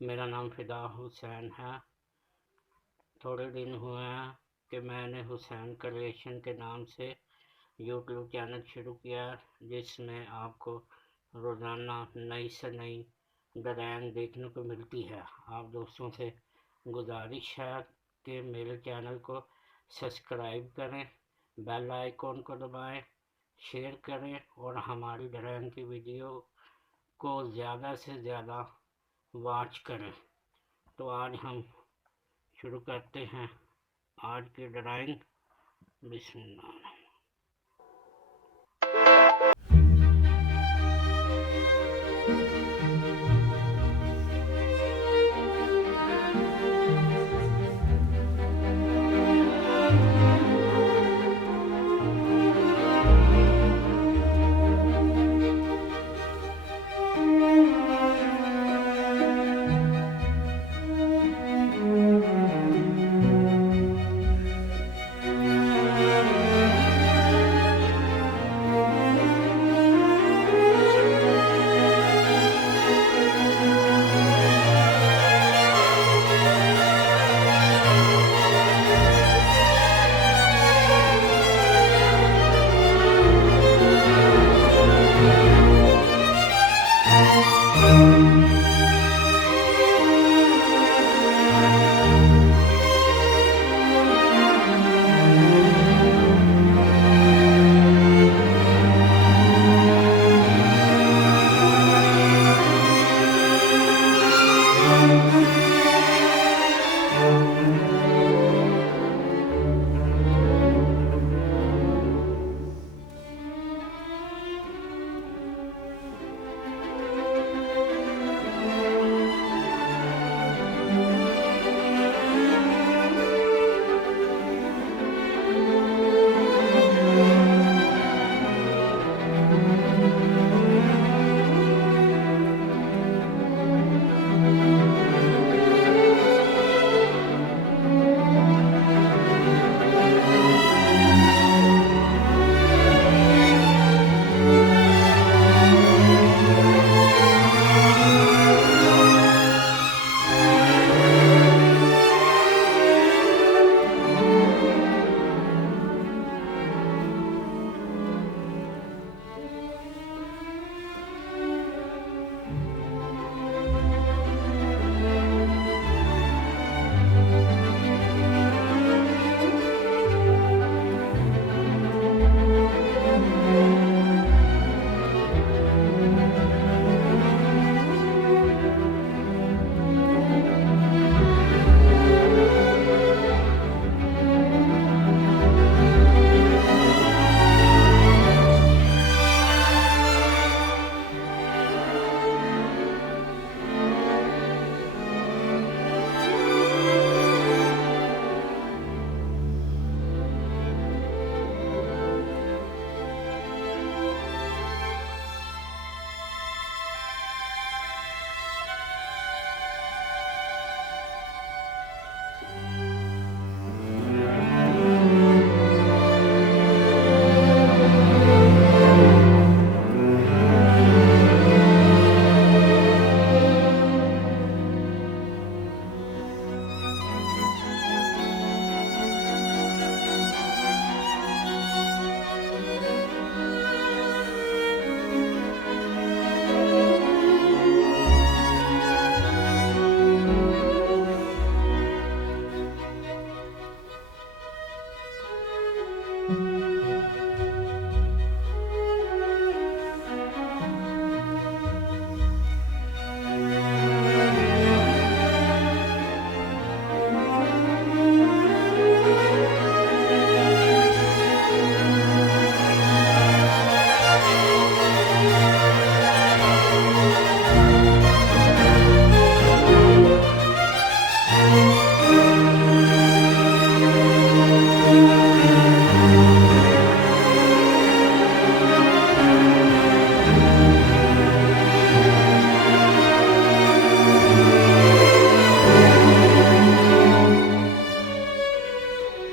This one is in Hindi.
मेरा नाम फ़िदा हुसैन है। थोड़े दिन हुए हैं कि मैंने हुसैन क्रिएशन के नाम से यूट्यूब चैनल शुरू किया, जिसमें आपको रोज़ाना नई से नई ड्राइंग देखने को मिलती है। आप दोस्तों से गुजारिश है कि मेरे चैनल को सब्सक्राइब करें, बेल आइकॉन को दबाएं, शेयर करें और हमारी ड्राइंग की वीडियो को ज़्यादा से ज़्यादा वॉच करें। तो आज हम शुरू करते हैं आज की ड्राइंग। बिस्मिल्लाह।